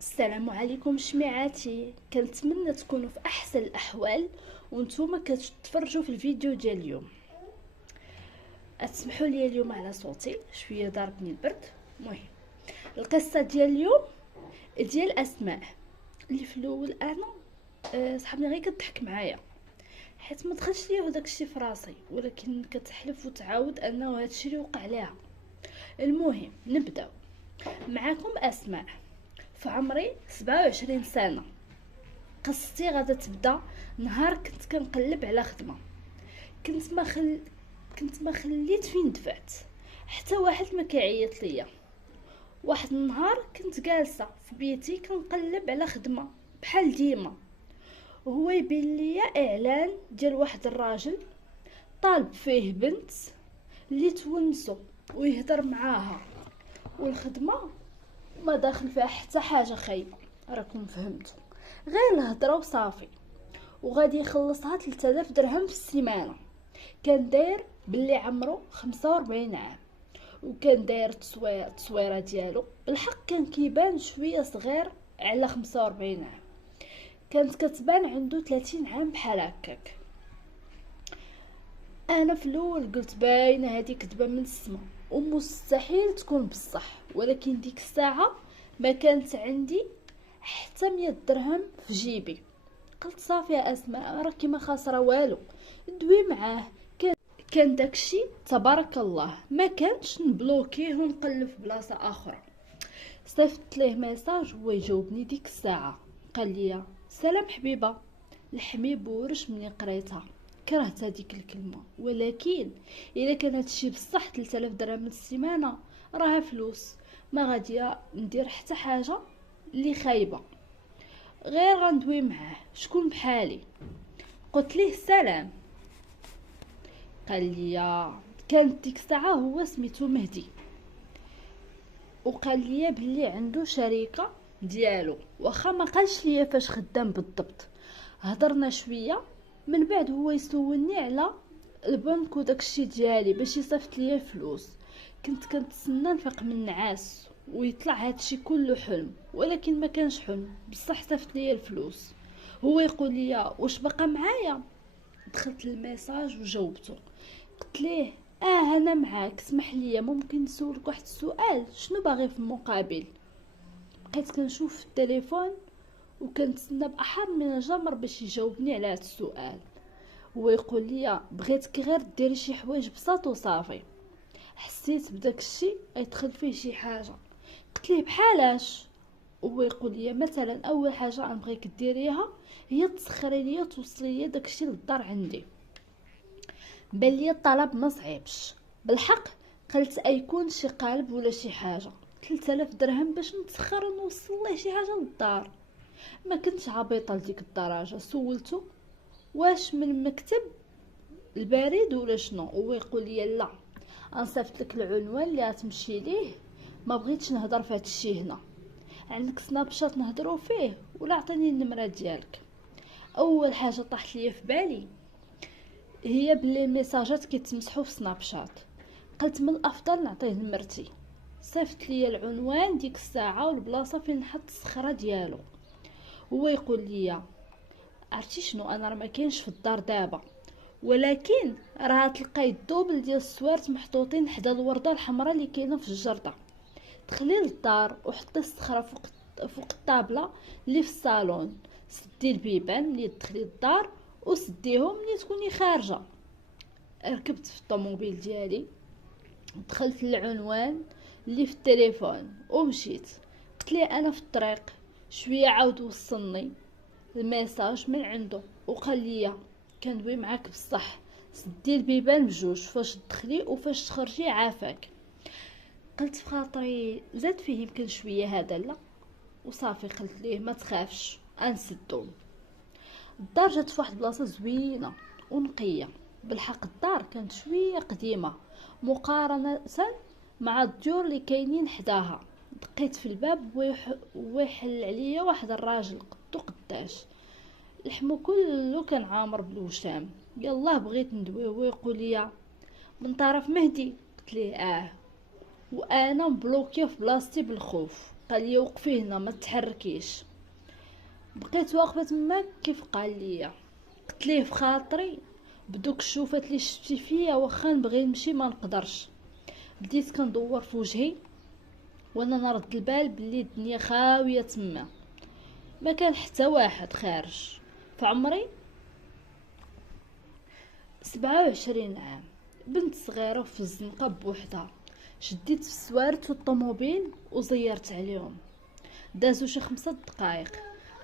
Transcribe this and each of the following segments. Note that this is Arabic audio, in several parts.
السلام عليكم جميعاتي، كنتمنى تكونوا في احسن الاحوال وانتم كتفرجوا في الفيديو ديال اليوم. اسمحوا لي اليوم على صوتي شويه ضربني البرد. المهم القصه ديال اليوم ديال اسماء اللي في الاول انا صحابني غير كتضحك معايا حيت ما دخلش ليا هداك الشيء في راسي، ولكن كتحلف وتعاود انه هادشي اللي وقع ليها. المهم نبداو معاكم اسماء. في عمري 27 سنه. قصتي غادا تبدا نهار كنت كنقلب على خدمه. كنت ما خليت فين دفعت حتى واحد ما كيعيط ليا. واحد النهار كنت جالسه في بيتي كنقلب على خدمه بحال ديما، وهو يبين ليا اعلان ديال واحد الراجل طالب فيه بنت اللي تونسو ويهضر معاها، والخدمه ما داخل فيها حتى حاجه خايبه، راكم فهمتوا، غير الهضره وصافي. وغادي يخلصها 3000 درهم في السيمانه. كان داير باللي عمرو 45 عام، وكان داير التصويره ديالو بالحق كان كيبان شويه صغير على 45 عام. كانت كتبان عنده 30 عام بحال هكاك. انا في الاول قلت باينه هذه كذبه من السما ومستحيل تكون بصح، ولكن ديك الساعه ما كانت عندي حتى 100 درهم في جيبي. قلت صافي يا اسماء راكي ما خاسره والو، ندوي معاه. كان داكشي تبارك الله، ما كانش نبلوكيه ونقلب في بلاصه اخرى. صيفط ليه ميساج هو يجاوبني ديك الساعه، قال لي سلام حبيبه. الحميب ورش مني قريتها كرهت هذيك الكلمه، ولكن الا كان هادشي بصح 3000 درهم من السيمانه راها فلوس، ما غادي ندير حتى حاجه اللي خايبه، غير غندوي معاه شكون بحالي. قلت ليه السلام. قال لي كانت ديك الساعه هو سميتو مهدي، وقال لي بلي عنده شركه ديالو، واخا ما قالش لي فاش خدام بالضبط. هضرنا شويه من بعد هو يسولني على البنك وداكشي ديالي باش يصيفط لي الفلوس. كنت كنتسنى نفيق من النعاس ويطلع هادشي كله حلم، ولكن ما كانش حلم بصح صيفط لي الفلوس. هو يقول لي واش بقى معايا؟ دخلت الميساج وجاوبته. قلت ليه انا معاك، اسمح لي ممكن نسولك واحد السؤال؟ شنو باغي في المقابل؟ بقيت كنشوف في التليفون وكنتسنى باحر من الجمر باش يجاوبني على هذا السؤال. هو يقول لي بغيتك غير ديري شي حوايج بساط وصافي. حسيت بداك الشيء يدخل فيه شي حاجه. قلت ليه بحالاش؟ هو يقول لي مثلا اول حاجه نبغيك ديريها هي تسخري ليا توصلي ليا داكشي للدار عندي. بان ليا الطلب ما صعيبش بالحق. قلت ايكون شي قالب ولا شي حاجه، 3000 درهم باش نتسخر ونوصل ليه شي حاجه للدار؟ ما كنتش عبيطه لديك الدرجه. سولته واش من مكتب البريد ولا شنو؟ هو يقول لي لا، انصيفط لك العنوان اللي غتمشي ليه، ما بغيتش نهضر في هادشي هنا. عندك سناب شات نهضروا فيه ولا عطيني النمره ديالك؟ اول حاجه طاحت ليا في بالي هي بلي الميساجات كيتمسحوا في سناب شات. قلت من الافضل نعطيه نمرتي. صيفط لي العنوان ديك الساعه والبلاصه فين نحط الصخره ديالو. هو يقول لي عرفتي شنو، انا راه ما كاينش في الدار دابا، ولكن راه تلقاي الدوبل ديال السوارت محطوطين حدا الورده الحمراء اللي كاينه في الجرده. دخلي للدار وحطي الصخره فوق الطابله اللي في الصالون، سدي البيبان ملي تدخلي للدار وسديهم ملي تكوني خارجه. ركبت في الطوموبيل ديالي، دخلت للعنوان اللي في التليفون ومشيت. قلت ليه انا في الطريق. شويه عاود وصلني الميساج من عنده وقال لي كندوي معاك بصح، سدي البيبان بجوج، فاش تدخلي وفاش تخرجي عافاك. قلت في خاطري زاد فيه يمكن شويه هذا لا وصافي. قلت ليه ما تخافش انسدو. الدار جات في واحد البلاصه زوينه ونقيه. بالحق الدار كانت شويه قديمه مقارنه مع الديور اللي كاينين حداها. دقيت في الباب ويحل عليا واحد الراجل قدو قداش، لحمو كله كان عامر بالوشام. يلاه بغيت ندوي. هو يقول لي من طرف مهدي؟ قلت ليه وانا مبلوكيه في بلاصتي بالخوف. قال لي وقفي هنا ما تتحركيش. بقيت واقفه تما كيف قال لي. قلت ليه في خاطري بدوك الشوفات اللي شفتي فيا واخا نبغي نمشي ما نقدرش. بديت كندور في وجهي وانا نرد البال بلي الدنيا خاويه تما، ما كان حتى واحد خارج. في عمري 27 عام، بنت صغيره في الزنقه بوحدها. شديت في السوارت والطوموبيل وزيرت عليهم. دازو شي 5 دقائق،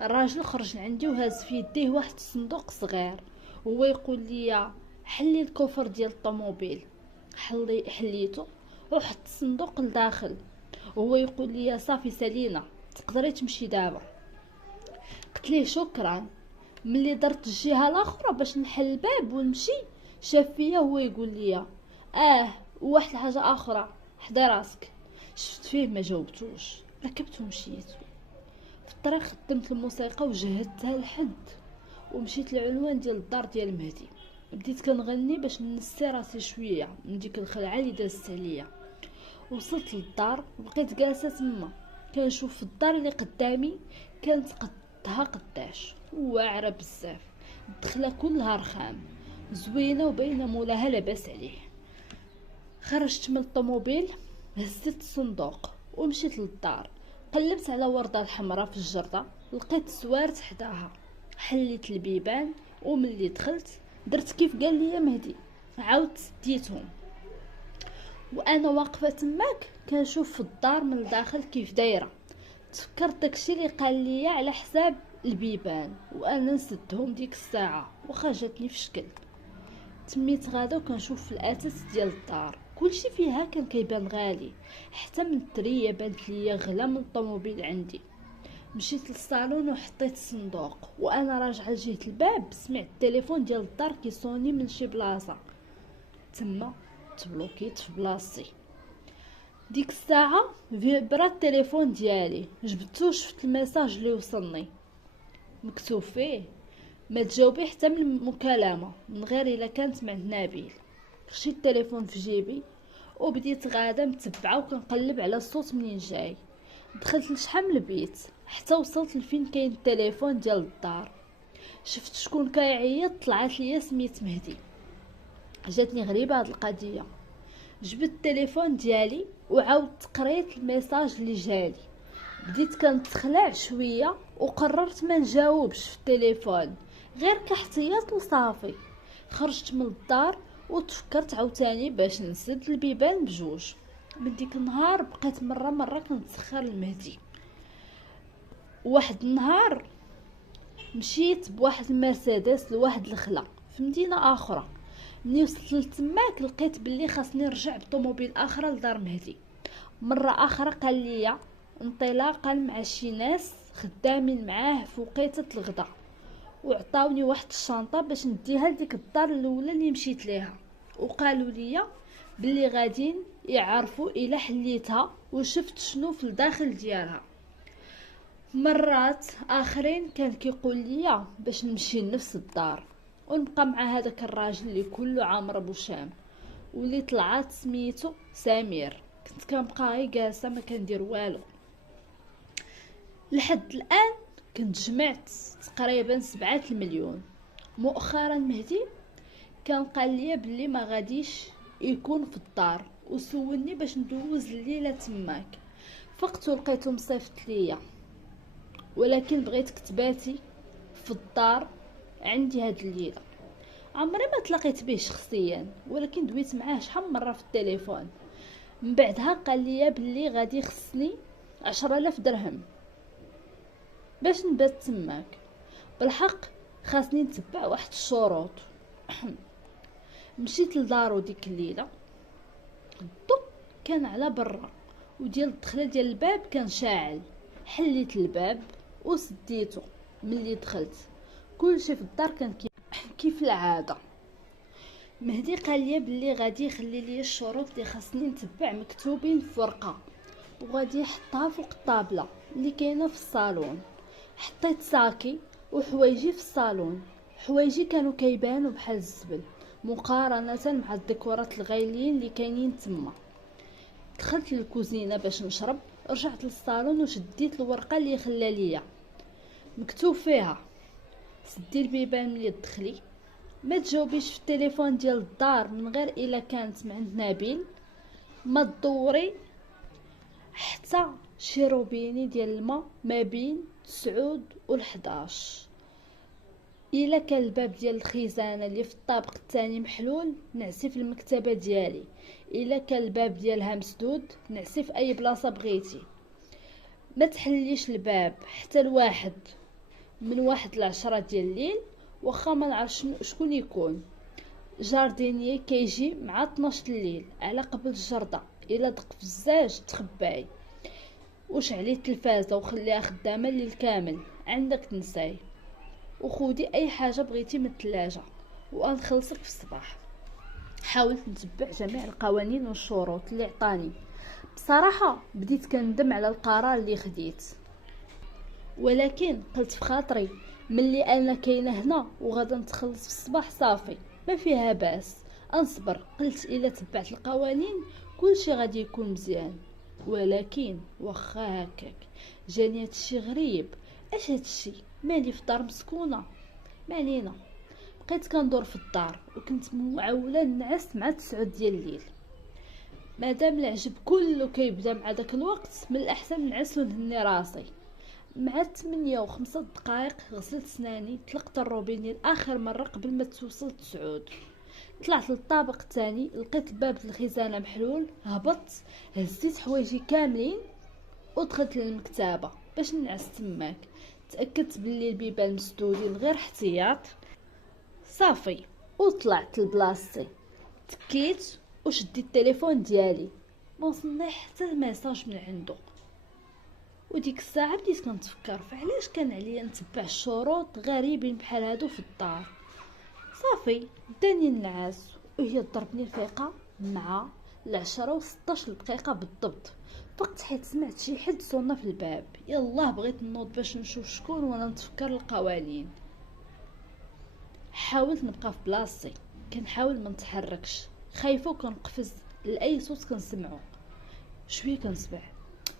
الراجل خرج عندي وهاز في يديه واحد الصندوق صغير، هو يقول لي حلي الكوفر ديال الطوموبيل. حليته وحط الصندوق لداخل، وهو يقول لي صافي سالينا تقدري تمشي دابا. قلت ليه شكرا. ملي درت الجهه الاخرى باش نحل الباب ونمشي، شاف فيا هو يقول لي وواحد الحاجه اخرى حدا راسك. شفت فيه ما جاوبتوش، ركبت ومشيت. في الطريق خدمت الموسيقى وجهدتها لحد ومشيت للعنوان ديال الدار ديال مهدي. بديت كنغني باش ننسي راسي شويه من ديك الخلعه اللي دازت عليا. وصلت للدار وبقيت جالسه تما كنشوف في الدار اللي قدامي، كانت قدها قداش واعره بزاف، الدخله كلها رخام زوينه وباينه مولاها لاباس عليه. خرجت من الطوموبيل، هزيت الصندوق ومشيت للدار. قلبت على ورده الحمراء في الجرده، لقيت سوارت حداها. حليت البيبان وملي دخلت درت كيف قال لي مهدي، عاودت سديتهم. وانا واقفه تماك كنشوف في الدار من الداخل كيف دايره. تفكرت داكشي اللي قال لي على حساب البيبان وانا نسدهم ديك الساعه واخا جاتني في شكل. تميت غادا وكنشوف في الاساس ديال الدار كلشي فيها كان كيبان غالي، حتى من التريه بانت ليا غلا من الطوموبيل عندي. مشيت للصالون وحطيت الصندوق، وانا راجعه لجهه الباب سمعت التليفون ديال الدار كيصوني من شي بلاصه. تما تبلوكيت في بلاصتي. ديك الساعه فيبرا التليفون ديالي، جبدتو شفت الميساج اللي وصلني مكتوب فيه ما تجاوبي حتى من المكالمه من غير الا كانت مع نبيل. خشيت التليفون في جيبي وبديت غاده متبعه وكنقلب على الصوت منين جاي. دخلت لشحال من البيت حتى وصلت لفين كاين التليفون ديال الدار. شفت شكون كيعيط، طلعت ليا سميت مهدي. جاتني غريبه هاد القضيه. جبت التليفون ديالي وعاودت قريت الميساج اللي جالي. بديت كنتخلع شويه وقررت ما نجاوبش في التليفون غير كاحتياط وصافي. خرجت من الدار وتفكرت عاوتاني باش نسد البيبان بجوج. من ديك النهار بقيت مره كنتسخر المهدي. واحد النهار مشيت بواحد المرسيدس لواحد الخلا في مدينه اخرى. ملي وصلت لتماك لقيت بلي خاصني نرجع بطوموبيل اخرى لدار مهدي. مره اخرى قال لي انطلاقا مع شي ناس خدامين معاه في وقيته الغدا، وعطاوني واحد الشنطه باش نديها لديك الدار الاولى اللي مشيت ليها، وقالوا لي بلي غاديين يعرفوا الا حليتها وشفت شنو في الداخل ديالها. مرات اخرين كان كيقول لي باش نمشي لنفس الدار ونبقى مع هذاك الراجل اللي كله عامر بوشام واللي طلعت سميتو سمير. كنت كنبقى غير جالسه ما كندير والو. لحد الان كنت جمعت تقريبا 7 المليون. مؤخرا مهدي كان قال لي بلي ما غاديش يكون في الدار وسولني باش ندوز الليله تماك. فقت لقيتو مصيفط ليا، ولكن بغيت كتباتي في الدار عندي هاد الليله. عمري ما تلاقيت به شخصيا ولكن دويت معاه شحال مره في التليفون. من بعدها قال لي بلي غادي خصني 10,000 درهم باش نبات تماك. بالحق خاصني نتبع واحد الشروط. مشيت لدارو ديك الليله، الضو كان على برا وديال الدخله ديال الباب كان شاعل. حليت الباب وسديته. ملي دخلت كلشي في الدار كان كيف العاده. مهدي قال لي بلي غادي يخلي لي الشروط اللي خاصني نتبع مكتوبين في ورقه وغادي يحطها فوق الطابله اللي كاينه في الصالون. حطيت ساكي وحوايجي في الصالون. حوايجي كانوا كيبانوا بحال الزبل مقارنه مع الديكورات الغاليين اللي كاينين تما. دخلت للكوزينه باش نشرب، رجعت للصالون وشديت الورقه اللي خلى ليا مكتوب فيها: سدي البيبان ملي تدخلي، ما تجاوبيش في التليفون ديال الدار من غير الا كانت من عند نبيل، ما تدوري حتى شي روبيني ديال الماء ما بين 9 و 11. الا كان الباب ديال الخزانه اللي في الطابق الثاني محلول، نعسي في المكتبه ديالي. الا كان الباب ديالها مسدود، نعسي في اي بلاصه بغيتي. ما تحليش الباب حتى الواحد، من 1 ل10 ديال الليل، واخا ما نعرف شكون يكون. جارديني كيجي مع 12 الليل على قبل الجرده، الا دق في الزاج تخباي. وشعلي التلفازه وخليها خدامه الليل كامل، عندك تنساي. وخودي اي حاجه بغيتي من الثلاجه وغنخلصك في الصباح. حاولت نتبع جميع القوانين والشروط اللي عطاني. بصراحه بديت كندم على القرار اللي خديت، ولكن قلت في خاطري ملي انا كاينه هنا وغادا نتخلص في الصباح صافي ما فيها باس انصبر. قلت الا تبعت القوانين كلشي غادي يكون مزيان. ولكن واخا هكاك جاني هادشي غريب. اش هادشي؟ مالي في الدار مسكونه؟ مالينا. بقيت كندور في الدار وكنت معوله نعس مع 9 ديال الليل. مادام العجب كله كيبدا مع داك الوقت، من الاحسن نعس ونهني راسي. مع 8:05 غسلت سناني، طلقت الروبيني لاخر مره قبل ما توصل 9. طلعت للطابق الثاني، لقيت الباب الخزانه محلول. هبطت، هزيت حوايجي كاملين ودخلت للمكتبه باش نعس تماك. تاكدت باللي البيبان مسدودين غير احتياط صافي، وطلعت لبلاصتي. تكيت وشديت التليفون ديالي، ما وصلني حتى ميساج من عنده. وديك الساعه بديت كنتفكر فعلاش كان عليا نتبع الشروط غريبين بحال هادو في الدار. صافي داني النعاس وهي ضربني الفيقه مع 10:16 بالضبط. فقت حيت سمعت شي حد صونا في الباب. يلاه بغيت نوض باش نشوف شكون وانا نتفكر القوانين. حاولت نبقى في بلاصتي، كنحاول ما نتحركش، خايفه وكنقفز لاي صوت كنسمعه. شويه كنسمع: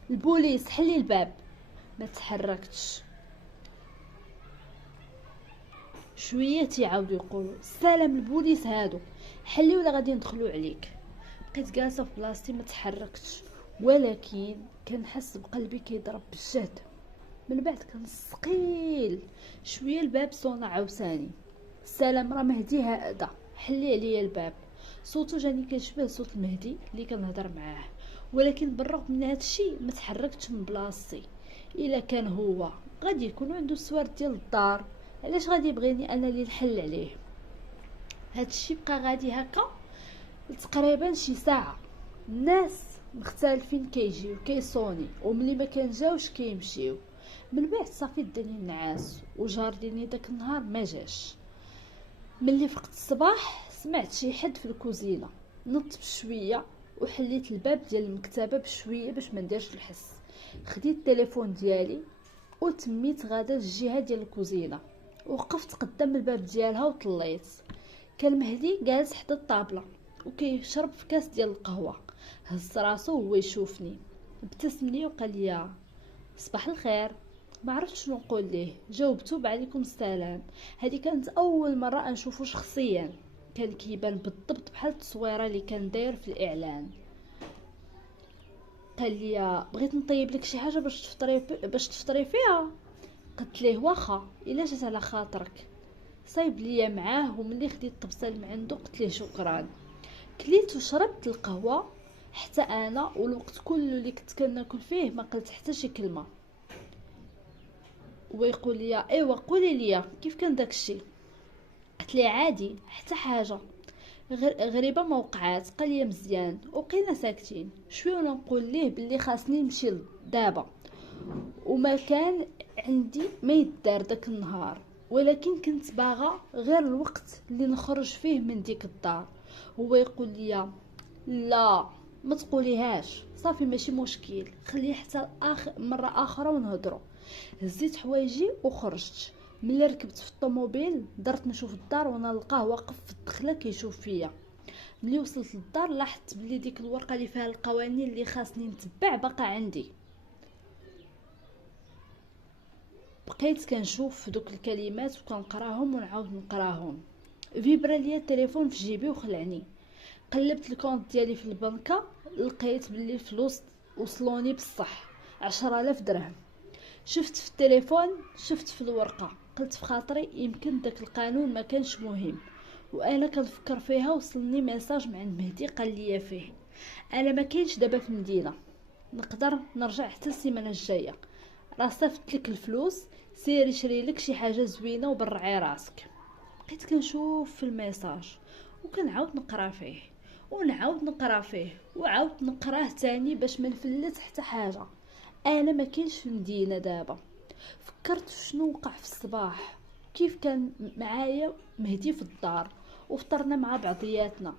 البوليس، حلي الباب. ما تحركتش. شويه تيعاودوا يقولوا: السلام، البوليس هادو، حلي ولا غادي ندخلوا عليك. بقيت جالسه في بلاصتي ما تحركتش، ولكن كنحس بقلبي كيضرب بالجهد. من بعد كنسقيل شويه الباب صونا عاوتاني: السلام، راه مهدي هذا، حلي عليا الباب. صوتو جاني كيشبه صوت المهدي اللي كنهضر معاه، ولكن بالرغم من هذا الشيء ما تحركتش من بلاصتي. الا كان هو غادي يكون عنده السوار ديال الدار، علاش غادي يبغيني انا اللي نحل عليه؟ هذا الشيء بقى غادي هكا تقريبا شي ساعه. الناس مختلفين كيجيو كيصوني، وملي ما كنجاوش كيمشيو. من بعد صافي داني النعاس وجارديني داك النهار ما جاش. ملي فقت الصباح سمعت شي حد في الكوزينه، نطت بشويه وحليت الباب ديال المكتبه بشويه باش ما نديرش الحس. خديت التليفون ديالي وتميت غادا للجهه ديال الكوزينه، وقفت قدام الباب ديالها وطليت. كان مهدي جالس حدا الطابله وكيشرب في كاس ديال القهوه. هز راسو وهو يشوفني، ابتسم لي وقال لي: صباح الخير. ما عرفتش شنو نقول ليه، جاوبته بعليكم السلام. هذه كانت اول مره نشوفه شخصيا، كان كيبان بالضبط بحال التصويره اللي كان داير في الاعلان. قال لي: بغيت نطيب لك شي حاجه باش تفطري فيها. قلت ليه: واخا الا جات على خاطرك. صايب ليا معاه، وملي خديت الطبسه من عنده قلت ليه شكرا. كليت وشربت القهوه حتى انا، والوقت كله اللي كنت كناكل فيه ما قلت حتى شي كلمه. ويقول لي: ايوا قولي لي كيف كان داكشي. قلت لي: عادي، حتى حاجه غريبه ما وقعات. قال لي: مزيان. وبقينا ساكتين شويه وانا نقول ليه باللي خاصني نمشي دابا، وما كان عندي ما يدار داك النهار، ولكن كنت باغا غير الوقت اللي نخرج فيه من ديك الدار. هو يقول لي: لا ما تقوليهاش، صافي ماشي مشكل، خليه حتى مره اخرى ونهضروا. هزيت حوايجي وخرجت. ملي ركبت في الطوموبيل درت نشوف الدار وانا نلقاه واقف في الدخله كيشوف فيا. ملي وصلت للدار لاحظت بلي ديك الورقه اللي فيها القوانين اللي خاصني نتبع باقا عندي. بقيت كنشوف في دوك الكلمات وكنقراهم ونعاود نقراهم. فيبرا ليا التليفون في جيبي وخلعني. قلبت الكونط ديالي في البنكه، لقيت باللي الفلوس وصلوني بصح 10,000 درهم. شفت في التليفون، شفت في الورقه، قلت في خاطري يمكن داك القانون ما كانش مهم. وانا كنفكر فيها وصلني ميساج من عند مهدي قال لي فيه انا ما كاينش دابا في المدينه، نقدر نرجع حتى السيمانه الجايه، راه صيفط لك الفلوس، سيري شري لك شي حاجه زوينه وبرعي راسك. بقيت كنشوف في الميساج وكنعاود نقرا فيه ونعاود نقرا فيه وعاود نقراه تاني باش ما نفلت حتى حاجه. انا ما كاينش في المدينه دابا. فكرت شنو وقع في الصباح، كيف كان معايا مهدي في الدار وفطرنا مع بعضياتنا.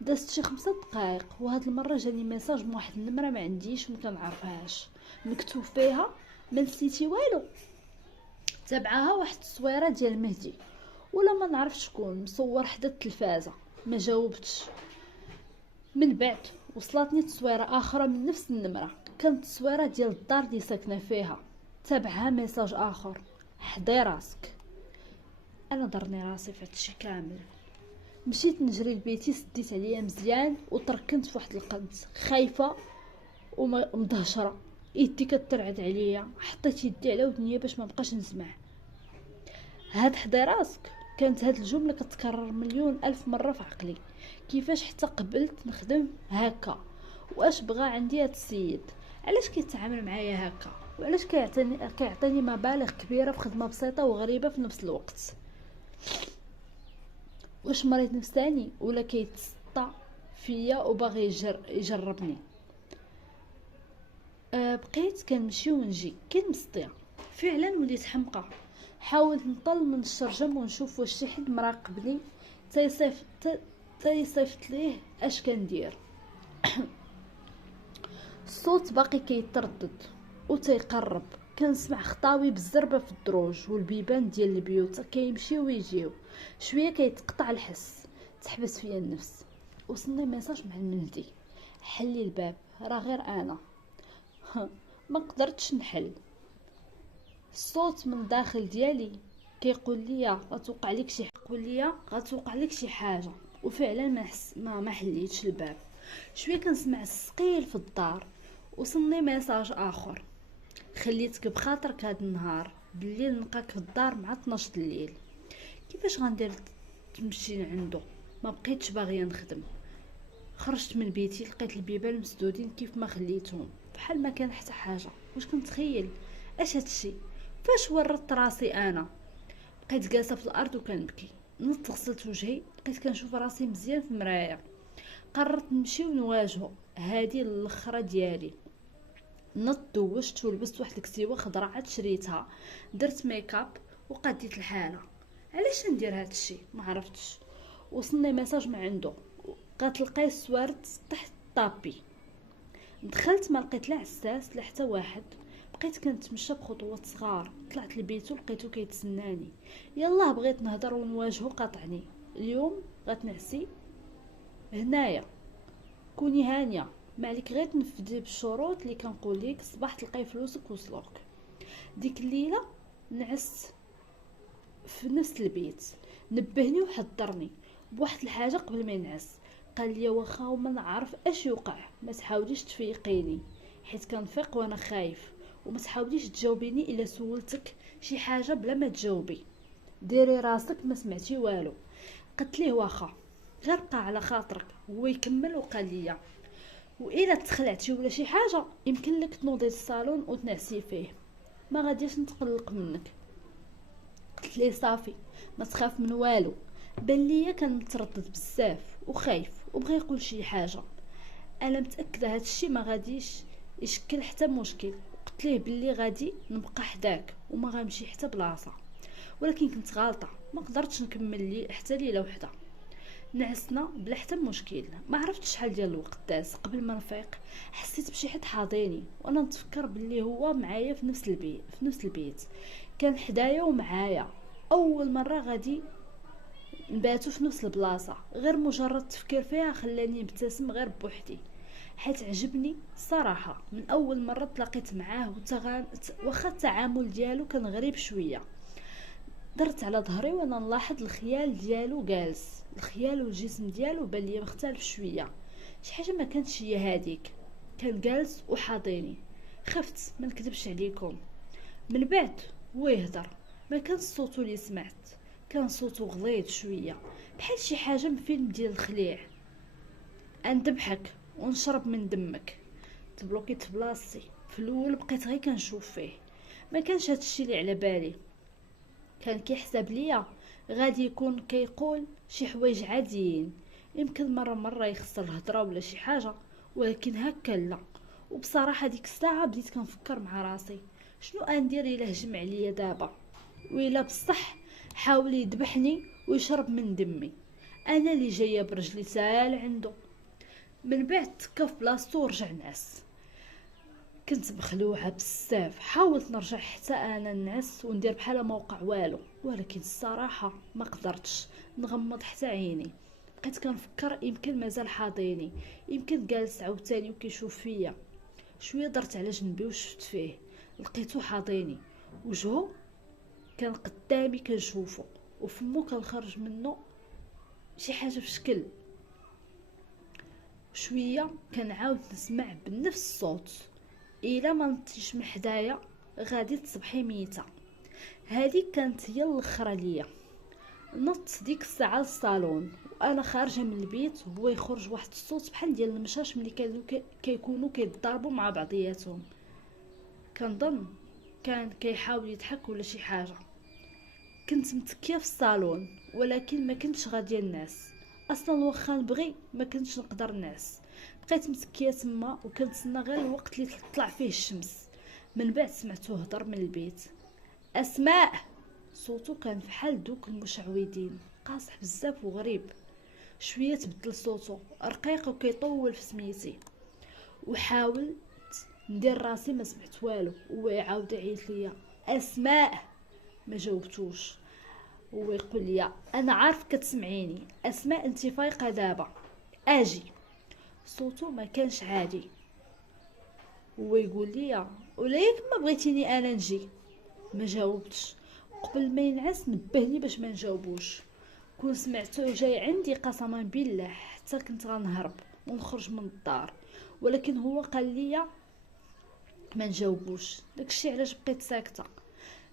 دازت شي 5 دقائق وهاد المره جاني ميساج من واحد النمره ما عنديش وما كنعرفهاش، مكتوب فيها ما نسيتي والو. تابعها واحد التصويره ديال مهدي ولا ما نعرف شكون مصور حدا التلفازه. ما جاوبتش. من بعد وصلتني تصويره اخرى من نفس النمره، كانت تصويره ديال الدار اللي ساكنه فيها. تابعها ميساج اخر حضي راسك. انا ضرني راسي في هادشي كامل. مشيت نجري لبيتي، سديت عليا مزيان وتركنت في واحد القد خايفه ومدهشره، يدي كترعد عليا. حطيت يدي على ودنيا باش ما بقاش نسمع. هاد حضي راسك كانت هاد الجمله كتكرر مليون الف مره في عقلي. كيفاش حتى قبلت نخدم هكا؟ واش بغى عندي هاد السيد؟ علاش كيتعامل معايا هكا؟ وعلاش كيعطيني مبالغ كبيره في خدمه بسيطه وغريبه في نفس الوقت؟ واش مريض نفساني ولا كيتسطى فيا وباغي يجربني؟ بقيت كنمشي ونجي كنمسطيه. فعلا وليت حمقى. حاولت نطل من الشرجم ونشوف واش شي حد مراقبني تيصيفط ليه اش كندير. الصوت باقي كيتردد وتيقرب. كنسمع خطاوي بالزربه في الدروج والبيبان ديال البيوت كيمشيو ويجيو. شويه كيتقطع الحس، تحبس فيا النفس. وصلني ميساج مع المهدي حلي الباب راه غير انا. ما قدرتش نحل. الصوت من داخل ديالي كيقول لي غتوقع لك شي حاجه. وفعلا ما حليتش الباب. شويه كنسمع السقيل في الدار. وصلني ميساج اخر خليتك بخاطرك هاد النهار بالليل نلقاك في الدار مع 12 الليل. كيفاش غندير تمشي عنده؟ ما بقيتش باغيه نخدم. خرجت من بيتي لقيت البيبان مسدودين كيف ما خليتهم، بحال ما كان حتى حاجه. واش كنتخيل؟ اش هادشي؟ فاش ورطت راسي انا؟ بقيت جالسه في الارض وكنبكي. نط غسلت وجهي، بقيت كنشوف راسي مزيان في المرايه. قررت نمشي ونواجهه. هادي الاخره ديالي. نط دوشت ولبست واحد الكسيوه خضراء عاد شريتها، درت ميكاب وقديت الحاله. علاش ندير هادشي؟ ما عرفتش. وصلني ميساج من عنده قالت لقيت سوارت تحت الطابي. دخلت ما لقيت لا عساس لا حتى واحد. بقيت كنتمشى بخطوات صغار. طلعت لبيتو لقيتو كيتسناني. يلاه بغيت نهضر ونواجهو قاطعني. اليوم غتنعسي هنايا، كوني هانيه، ما عليك غير تنفذي بالشروط اللي كنقول لك. صباح تلقاي فلوسك وصلوك. ديك الليله نعست في نفس البيت. نبهني وحضرني بواحد الحاجه قبل ما ينعس. قال لي واخا وما نعرف اش يوقع ما تحاوليش تفيقيني، حيت كنفيق وانا خايف. وما تحاوليش تجاوبيني الا سولتك شي حاجه بلا ما تجاوبي. ديري راسك ما سمعتي والو. قلت ليه واخا غير بقى على خاطرك. هو يكمل وقال لي والا تخلعتي ولا شي حاجه يمكن لك تنوضي للصالون وتنعسي فيه، ما غاديش نتقلق منك. قلت ليه صافي ما تخاف من والو. بان ليا كان متردد بزاف وخايف وبغى يقول شي حاجه. انا متاكده هادشي ما غاديش يشكل حتى مشكل. قلت ليه بلي غادي نبقى حداك وما غنمشي حتى بلاصه. ولكن كنت غالطه، ما قدرتش نكمل لي حتى ليله وحده. نعسنا بلا حتى مشكل. ما عرفتش شحال ديال الوقت داز قبل ما نفيق. حسيت بشي حد حاضيني وانا نتفكر بلي هو معايا في نفس البيت كان حدايا ومعايا. اول مره غادي نباتو في نفس البلاصه. غير مجرد التفكير فيها خلاني نبتسم غير بوحدي. حيت عجبني صراحه من اول مره تلاقيت معاه واخا التعامل ديالو كان غريب شويه. درت على ظهري وانا نلاحظ الخيال ديالو جالس، الخيال والجسم ديالو بان لي مختلف شويه، شي حاجه ما كانتش هي هذيك. كان جالس وحاضيني. خفت ما نكذبش عليكم. من بعد هو يهضر، ما كان صوتو اللي سمعت، كان صوتو غليظ شويه بحال شي حاجه من فيلم ديال الخليع. اندبحك ونشرب من دمك. تبلوكيت في بلاصتي. في الاول بقيت غير كنشوف فيه، ما كانش هادشي اللي على بالي. كان كيحسب ليا غادي يكون كيقول شي حوايج عاديين، يمكن مره يخسر الهضره ولا شي حاجه، ولكن هكا لا. وبصراحه ديك الساعه بديت كنفكر مع راسي شنو غندير الا هجم عليا دابا، وإلا بصح حاول يذبحني ويشرب من دمي، انا اللي جايه برجلي سال عنده. من بعد تكا في بلاصتو ورجع نعس. كنت مخلوعه بزاف، حاولت نرجع حتى انا نعس وندير بحال ما وقع والو، ولكن الصراحه ما قدرتش نغمض حتى عيني. بقيت كنفكر يمكن مازال حاضيني، يمكن جالس عاوتاني وكيشوف فيا. شويه درت على جنبي وشفت فيه، لقيتو حاضيني، وجهو كان قدامي كنشوفو، وفمو كان خرج منه شي حاجه في شكل. شويه كنعاود نسمع بنفس الصوت، الا ما نطيش من حدايا غادي تصبحي ميته. هذه كانت هي الاخرى ليا. نط ديك الساعه للصالون وانا خارجه من البيت، وهو يخرج واحد الصوت بحال ديال المشاش ملي كانوا كيكونوا كيتضاربوا مع بعضياتهم. كنظن كان كيحاول يضحك ولا شي حاجه. كنت متكيه في الصالون ولكن ما كنتش غاديه نعس اصلا، واخا نبغي ما كنتش نقدر نعس. بقيت متكيه تما وكنتسنى غير الوقت اللي تطلع فيه الشمس. من بعد سمعتو هضر من البيت. اسماء. صوتو كان فحال دوك المشعوذين، قاصح بزاف وغريب. شويه تبدل صوتو رقيق وكيطول في سميتي، وحاولت ندير راسي ما سمعت والو. هو يعاود يعيط ليا اسماء، ما جاوبتوش. هو يقول لي انا عارف كتسمعيني اسماء، انت فايقه دابا اجي. صوتو ما كانش عادي. هو يقول لي ولا ياك ما بغيتيني انا نجي. ما جاوبتش. قبل ما ينعس نبهني باش ما نجاوبوش. كون سمعتو جاي عندي قسما بالله حتى كنت غنهرب ونخرج من الدار، ولكن هو قال لي ما نجاوبوش. داكشي علاش بقيت ساكته.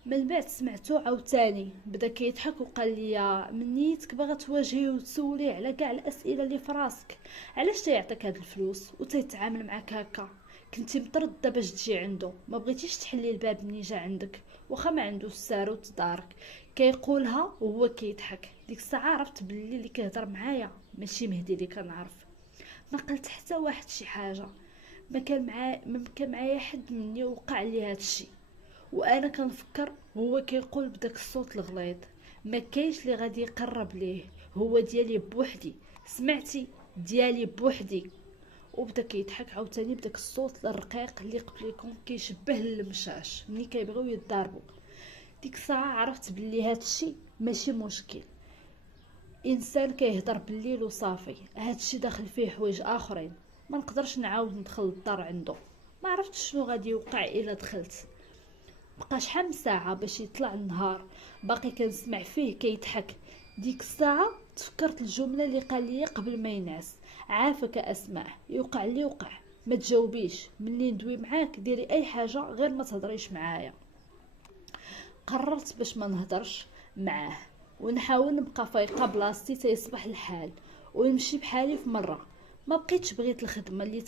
من بعد سمعتو عاوتاني بدا كيضحك وقال لي من نيتك باغا تواجهي وتسولي على كاع الاسئله اللي في راسك، علاش تيعطيك هاد الفلوس وتيتعامل معاك هكا؟ كنتي مطرده باش تجي عنده، ما بغيتيش تحلي الباب مني جا عندك، واخا ما عندوش السارو تدارك. كيقولها وهو كيضحك. ديك الساعه عرفت بلي اللي كيهضر معايا ماشي مهدي اللي كنعرف. ما قلت حتى واحد شي حاجه، ما كان معايا حد مني وقع لي هادشي. وانا كنفكر هو كيقول بداك الصوت الغليظ ما كاينش اللي غادي يقرب ليه، هو ديالي بوحدي، سمعتي؟ ديالي بوحدي. وبدا كيضحك عاوتاني بداك الصوت الرقيق اللي قبل يكون كيشبه المشاش ملي كيبغيو يضاربوا. ديك الساعه عرفت بلي هادشي ماشي مشكل، انسان كيهضر بالليل وصافي. هادشي داخل فيه حوايج اخرين، ما نقدرش نعاود ندخل للدار عنده. ما عرفتش شنو غادي يوقع الا دخلت. بقى شحال من ساعه باش يطلع النهار باقي كنسمع فيه كيضحك. ديك الساعه تفكرت الجمله اللي قال لي قبل ما ينعس، عافاك اسماء، يوقع اللي وقع ما تجاوبيش، ملي ندوي معاك ديري اي حاجه غير ما تهضريش معايا. قررت باش ما نهضرش معاه ونحاول نبقى فايقه بلاصتي تيصبح الحال ونمشي بحالي. في مره ما بقيتش بغيت الخدمه اللي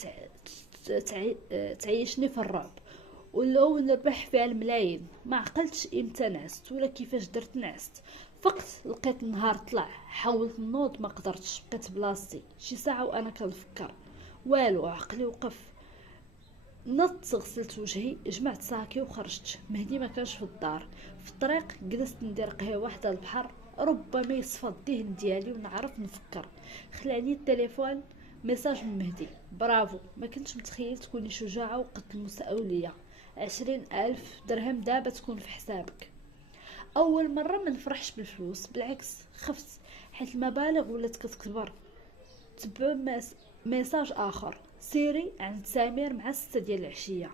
تعيشني في الرعب ولو نربح فيها الملايين. ما عقلتش امتى نعست ولا كيفاش درت نعست. فقت لقيت النهار طلع، حاولت نوض ما قدرتش، بقيت بلاصتي شي ساعه وانا كنفكر والو. عقلي وقف. نط غسلت وجهي، جمعت ساكي وخرجت. مهدي ما كانش في الدار. في الطريق جلست ندير قهوه واحده البحر، ربما يصفى الذهن ديالي ونعرف نفكر. خلعني التليفون ميساج من مهدي. برافو، ما كنتش متخيل تكوني شجاعه وقت المسؤوليه. 20,000 درهم دابا تكون في حسابك. اول مره ما نفرحش بالفلوس، بالعكس خفت حيت المبالغ ولات كتكبر. تبع ميساج اخر، سيري عند سمير مع 6 ديال العشيه،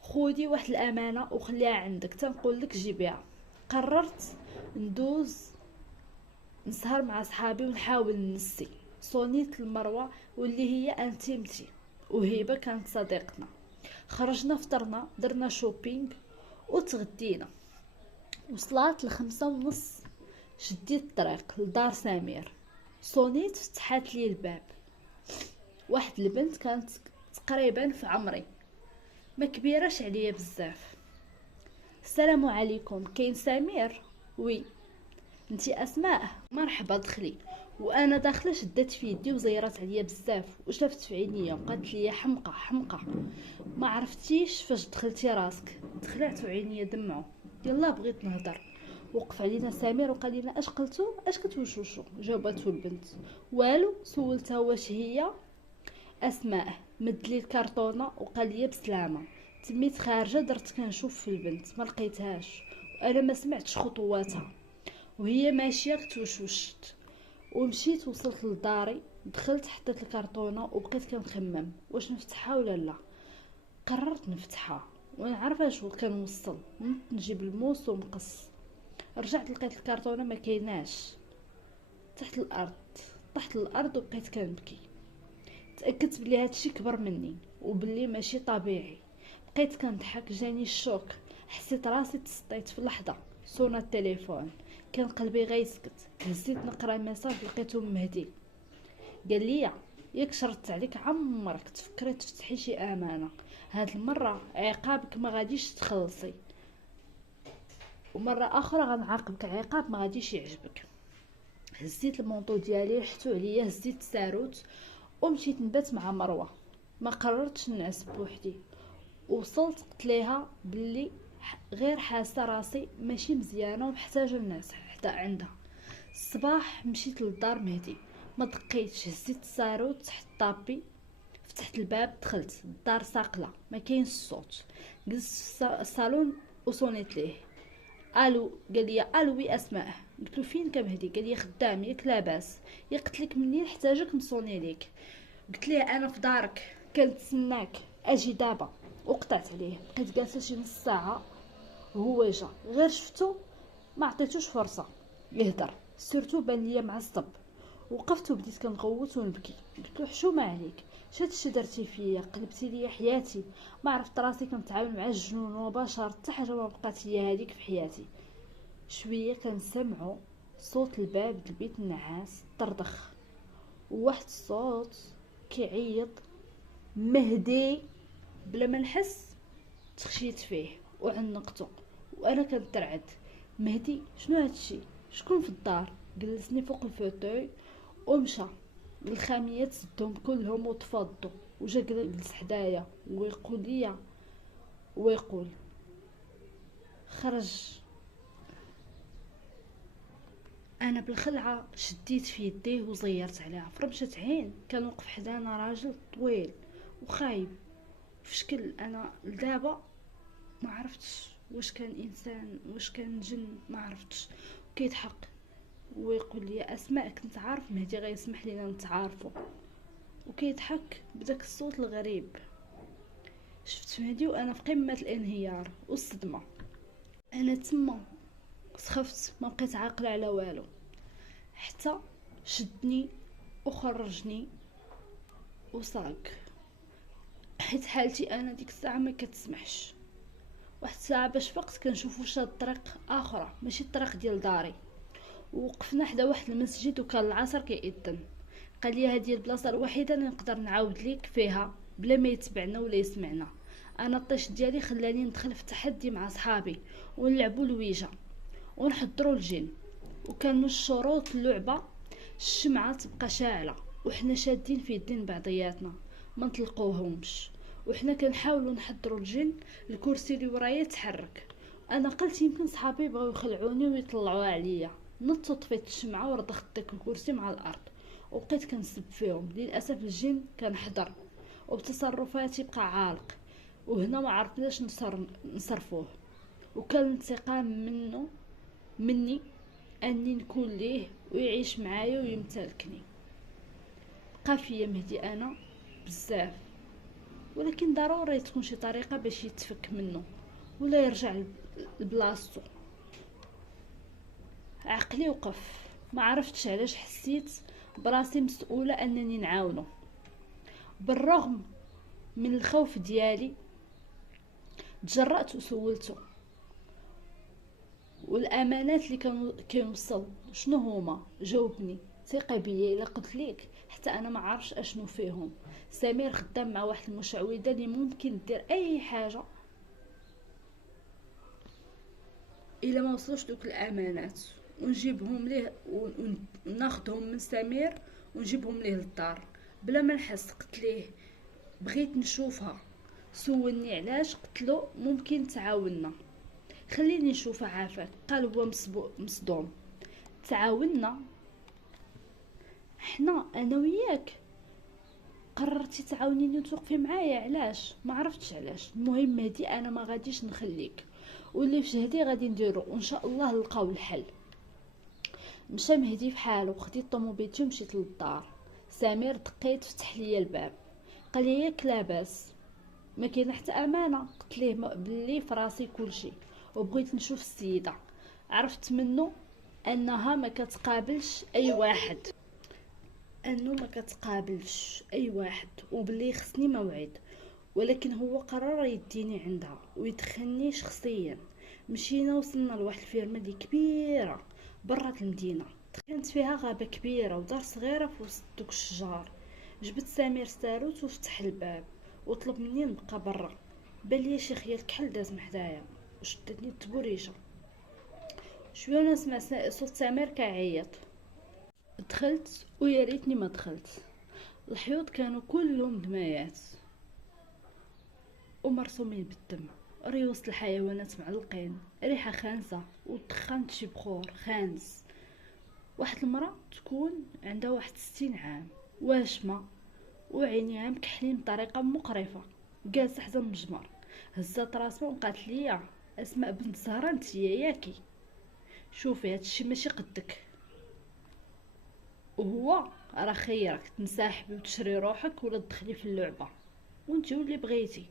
خودي واحد الامانه وخليها عندك تنقول لك جيبيها. قررت ندوز نسهر مع صحابي ونحاول نسي. صونيت المروه واللي هي انتيمتي، وهبه كانت صديقتنا. خرجنا فطرنا درنا شوبينغ وتغدينا. وصلات ل5:30 شديت الطريق لدار سمير. صونيت فتحات لي الباب. واحد البنت كانت تقريبا في عمري، ما كبيرش عليا بزاف. السلام عليكم، كاين سمير؟ وي. انتي اسماء؟ مرحبا دخلي. وانا داخله شدت في يدي وزيرات عليا بزاف وشافت في عينيا وقالت لي حمقى حمقى. ما عرفتيش فاش دخلتي راسك. دخلت وعينيا دمعوا. يلا بغيت نهضر. وقف علينا سمير وقال لنا اش قلتو، اش كتوشوشو؟ جاوباتو البنت. والو. سولتها واش هي اسماء. مد لي الكرتونه وقال لي بسلامه. تميت خارجه درت كنشوف في البنت ما لقيتهاش، وانا ما سمعتش خطواتها وهي ماشيه كتوشوشت. ومشيت وصلت لداري، دخلت حطيت الكرتونه وبقيت كنخمم واش نفتحها ولا لا. قررت نفتحها وانا عارفه شغل كنوصل. نجيب الموس ومقص. رجعت لقيت الكرتونه ما كايناش تحت الارض. طحت الارض وبقيت كنبكي. تاكدت بلي هادشي كبر مني وبلي ماشي طبيعي. بقيت كنضحك. جاني الشوك، حسيت راسي تسطيت في لحظه. صونا التليفون، كان قلبي غيسكت. هزيت نقرا ميساج لقيته مهدي. قال لي ياك شرطت عليك عمرك تفكري تفتحي شي امانه، هاد المره عقابك ما غاديش تخلصي، ومره اخرى غنعاقبك عقاب ما غاديش يعجبك. هزيت المونطو ديالي حتو عليا، هزيت الساروت ومشيت نبات مع مروه. ما قررتش نعس بوحدي. وصلت قلت ليها بلي غير حاسه راسي ماشي مزيانه ومحتاجه الناس حتى عندها. الصباح مشيت للدار مهدي. ما دقيتش، هزيت الساروت تحت الطابي، فتحت الباب دخلت. الدار ساقله ما كاينش الصوت. جلست في الصالون وصونيت ليه. الو. قال لي الو. وي اسماء. قلت له فين كمهدي؟ قال لي خدام. ياك لاباس؟ يا قلت لك منين نحتاجك نصوني ليك. قلت ليه انا في دارك كنتسناك اجي دابا. وقطعت عليه. بقيت جالسه شي نص ساعه وهو جا. غير شفتو ما عطيتوش فرصه يهدر، سيرتو بان ليا معصب. وقفت وبديت كنغوت ونبكي. قلت له حشومه عليك، شي درتي فيا، قلبتي ليا حياتي. ما عرفت راسي كنتعامل مع الجنون وبشر، حتى حاجه ما بقات ليا هذيك في حياتي. شويه كنسمعوا صوت الباب د البيت النعاس طردخ، وواحد الصوت كيعيط مهدي. بلا ما نحس تخشيت فيه وعنقته وانا كنترعد. مهدي شنو هادشي؟ شكون في الدار؟ جلسني فوق الفوتوي ومشى الخاميات سدهم كلهم وتفضوا وجا جلس حدايا ويقول لي ويقول خرج. انا بالخلعه شديت في يديه وزيرت عليها. فرمشت عين كان وقف حدانا راجل طويل وخايب في شكل. انا لدابا ما عرفتش واش كان انسان واش كان جن، ما عرفتش. وكيضحك ويقول لي اسماء كنت عارف مهدي غيسمح لينا نتعارفوا. وكيضحك بداك الصوت الغريب. شفت مهدي وانا في قمه الانهيار والصدمه. انا تما سخفت، ما بقيت عاقله على والو. حتى شدني وخرجني وصاق، حيت حالتي انا ديك الساعه ما كتسمحش. واحد الساعه باش فقت كنشوفو شاد طريق اخرى ماشي الطريق ديال داري. ووقفنا حدا واحد المسجد وكان العصر كيأذن. قال لي هذه البلاصه الوحيده اللي نقدر نعاود ليك فيها بلا ما يتبعنا ولا يسمعنا. انا الطيش ديالي خلاني ندخل في تحدي مع صحابي ونلعبوا الويجه ونحضروا الجن. وكان من شروط اللعبه الشمعه تبقى شاعله وحنا شادين في يدين بعضياتنا ما نطلقوهمش. وحنا كنحاولوا نحضروا الجن. الكرسي اللي ورايا تحرك. انا قلت يمكن صحابي بغاو يخلعوني ويطلعوا عليا. نطت طفيت الشمعه ورضخت داك الكرسي مع الارض وبقيت كنسب فيهم. للاسف الجن كان حضر وبتصرفاتي بقى عالق. وهنا ما عرفناش نصرفوه. وكان انتقام مني اني نكون ليه ويعيش معايا ويمتلكني. بقى فيا مهدي انا بزاف، ولكن ضروري تكون شي طريقه باش يتفك منه ولا يرجع لبلاصتو. عقلي وقف، ما عرفتش علاش حسيت براسي مسؤوله انني نعاونو. بالرغم من الخوف ديالي تجرأت وسولته، والامانات اللي كانوا كيوصل شنو هما؟ جاوبني. ثقي بيا الا قلت ليك حتى انا ما عارفش اشنو فيهم. سمير خدام مع واحد المشعوذه اللي ممكن دير اي حاجه الا ما وصلوش دوك الامانات، ونجيبهم ليه وناخذهم من سمير ونجيبهم ليه للدار بلا ما نحس. قلت ليه بغيت نشوفها، سولني علاش، قلت له ممكن تعاوننا. خليني نشوفها عافاك. قال هو مصدوم. تعاوننا حنا انا وياك؟ قررتي تعاونيني وتوقفي معايا؟ علاش؟ ما عرفتش علاش. المهم مهدي انا ما غاديش نخليك، واللي في جهدي غادي نديرو وان شاء الله نلقاو الحل. مشى مهدي فحالو، خديت طوموبيلتي ومشيت للدار. سمير دقيت فتح ليا الباب، قال لي ياك لاباس؟ ما كاين حتى امانه. قلت ليه بلي فراسي كلشي وبغيت نشوف السيده. عرفت منه انها ما كتقابلش اي واحد، وبلي خصني موعد، ولكن هو قرر يديني عندها ويدخلني شخصيا. مشينا وصلنا لواحد الفيرما دي كبيره برات المدينه، كانت فيها غابه كبيره ودار صغيره في وسط دوك الشجار. جبت سمير ستاروت وفتح الباب وطلب مني نبقى برا. بان ليا شي خيال كحل داز من حدايا وشدتني التبوريجه. شويه وانا نسمع صوت سمير كيعيط. دخلت ويا ريتني ما دخلت. الحيوط كانوا كلهم دمايات ومرسومين بالدم، ريوس الحيوانات معلقين، ريحه خانسه ودخان شي بخور خانس. واحد المراه تكون عندها واحد 60 عام، واشمه وعينيها مكحلين بطريقه مقرفه، جالسه حدا المجمر. هزات راسها وقالت لي اسماء بنت زهره نتيا ياكي؟ شوفي هادشي ماشي قدك، وهو راه خيرك تنسحبي وتشري روحك ولا تدخلي في اللعبه وانتي واللي بغيتي.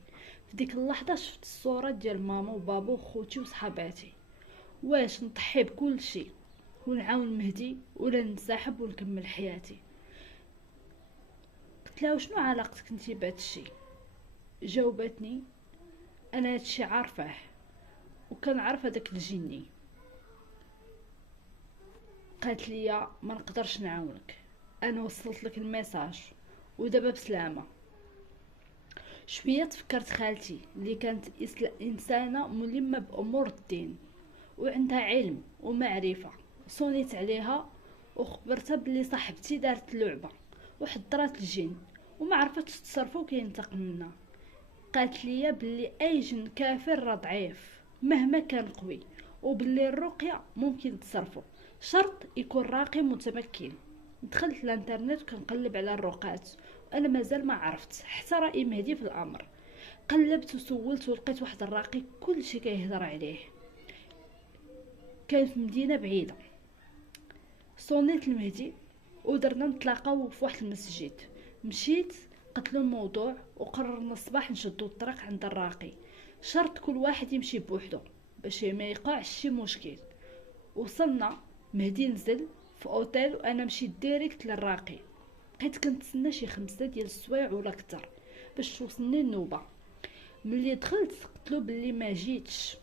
في ديك اللحظه شفت الصوره ديال ماما وبابا وخوتي وصحاباتي. واش نضحي بكل شيء ونعاون مهدي ولا ننسحب ونكمل حياتي؟ قلت لها شنو علاقتك انتي بهادشي؟ جاوبتني انا هادشي عارفاه وكنعرف هداك الجني. قالت لي ما نقدرش نعاونك، انا وصلت لك الميساج ودابا بسلامه. شويه تفكرت خالتي اللي كانت انسانه ملمه بامور الدين وعندها علم ومعرفه. صونيت عليها وخبرتها بلي صاحبتي دارت لعبه وحضرات الجن وما عرفتش تصرفه وكينتقم منها. قالت لي بلي اي جن كافر راه ضعيف مهما كان قوي، وبلي الرقيه ممكن تصرفه، شرط يكون راقي متمكن. دخلت الانترنت وكنقلب على الرقات وانا مازال ما عرفت حتى راي مهدي في الامر. قلبت وسولت ولقيت واحد الراقي كلشي كيهضر عليه، كان في مدينه بعيده. صونيت المهدي ودرنا نتلاقاو في واحد المسجد. مشيت قتلوا الموضوع وقررنا الصباح نشدو الطريق عند الراقي، شرط كل واحد يمشي بوحدو باش ما يقعش شي مشكل. وصلنا، مهدي نزل في اوتيل وانا مشيت ديريكت للراقي. بقيت كنتسنى شي 5 ديال السوايع ولا كتر باش توصلني النوبه. ملي دخلت قلتلو بلي ما جيتش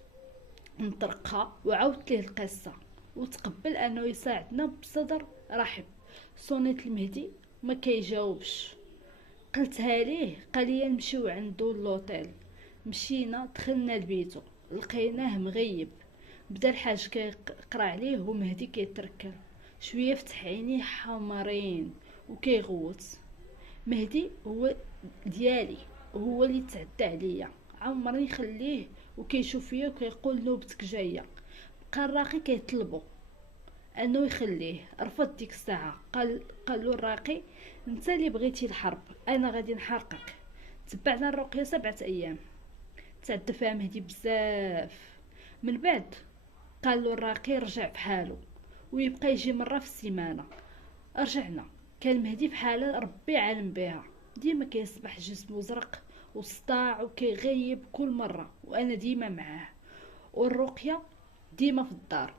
نطرقها وعاودت ليه القصه وتقبل انه يساعدنا بصدر رحب. صونيت المهدي ما كيجاوبش، قلتها ليه قال لي نمشيو عندو لوطيل. مشينا دخلنا لبيتو لقيناه مغيب، بدا الحاج كيقرا عليه ومهدي كيتركل. شويه فتح عينيه حمرين وكيغوت. مهدي هو ديالي وهو اللي تعدى عليا، عمرني نخليه وكيشوف فيا وكيقول نوبتك جايه. بقى الراقي كيطلبو انه يخليه، رفض ديك الساعه. قالوا الراقي انت اللي بغيتي الحرب انا غادي نحرقك. تبعنا الرقيه 7 ايام، تعدى فيها مهدي بزاف. من بعد قالوا الراقي رجع بحالو ويبقى يجي مره في السيمانه. رجعنا كان مهدي بحاله ربي عالم بها، ديما كيصبح جسمه زرق وصداع وكيغيب كل مره، وانا ديما معاه. والرقيه ديما في الدار،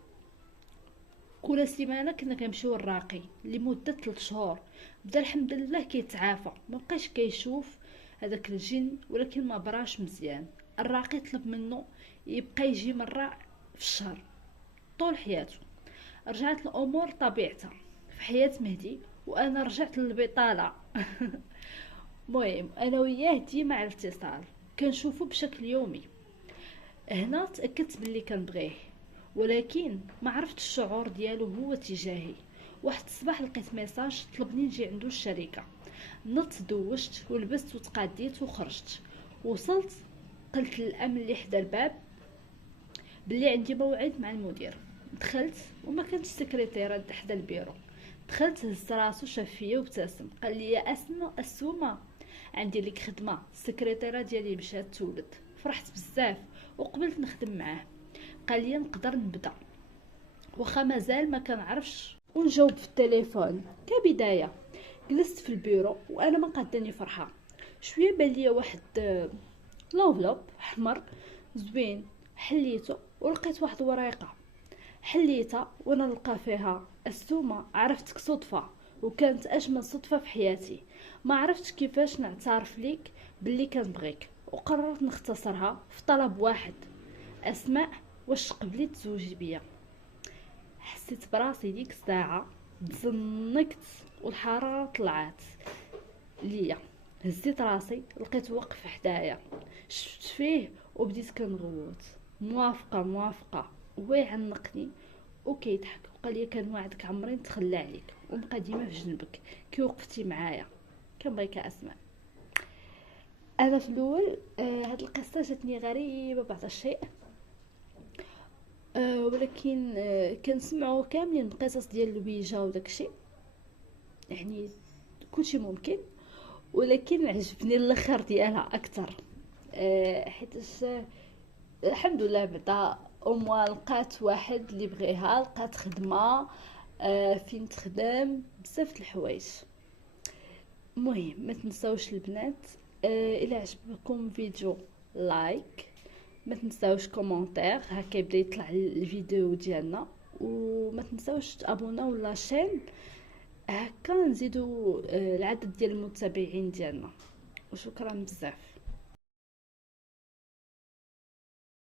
كل سيمانه كنا كنمشيو الراقي لمده 3 شهور. بدا الحمد لله كيتعافى، ما بقاش كيشوف هذاك الجن، ولكن ما براش مزيان. الراقي طلب منه يبقى يجي مره في الشهر طول حياته. رجعت الامور طبيعتها في حياة مهدي، وانا رجعت للبطالة. مهم انا وياه ديما على اتصال، كنشوفو بشكل يومي. هنا تاكدت باللي كنبغيه، ولكن ما عرفتش الشعور ديالو هو تجاهي. واحد الصباح لقيت ميساج طلبني نجي عنده الشركه. نط دوشت ولبست وتقاديت وخرجت. وصلت قلت للامن اللي حدا الباب باللي عندي موعد مع المدير. دخلت وما كانتش سكرتيره حدا البيرو. دخلت هز راسو شاف فيا وابتسم، قال لي يا اسومه عندي لك خدمه، السكرتيره ديالي مشات تولد. فرحت بزاف وقبلت نخدم معاه. قال لي نقدر نبدا، واخا مازال ما كنعرفش ونجاوب في التليفون كبدايه. جلست في البيرو وانا ما قاداني فرحه. شويه بان ليا واحد لوفلوب احمر زوين، حليته ولقيت واحد ورقه. حليتها وانا نلقى فيها السومه عرفتك صدفه، وكانت اجمل صدفه في حياتي. ما عرفتش كيفاش نعترف ليك باللي كنبغيك، وقررت نختصرها في طلب واحد. اسماء، واش قبلي تزوجي بيا؟ حسيت براسي ديك الساعه تزنقت والحراره طلعت ليا. هزيت راسي لقيت وقف حدايا، شفت فيه وبديت كنغوت. موافقه موافقه. هو يعنقني وكيضحك وقال لي كنوعدك عمري نتخلى عليك ونبقى ديما في جنبك كي وقفتي معايا. كنبغيك اسماء. انا في الاول هاد القصه جاتني غريبه بعض الشيء، ولكن كنسمعوا كاملين القصص ديال الويجا وداكشي، يعني كلشي ممكن، ولكن عجبني الاخر ديالها اكثر. حيت الحمد لله بعدا اموا لقات واحد اللي بغيها، لقات خدمه فين تخدم بزاف د الحوايج. المهم ما تنساوش البنات، الى عجبكم فيديو لايك، ما تنساوش كومونتير هكا يبدا يطلع الفيديو ديالنا، وما تنساوش تابوناو لاشين هكا نزيدو العدد ديال المتابعين ديالنا. وشكرا بزاف.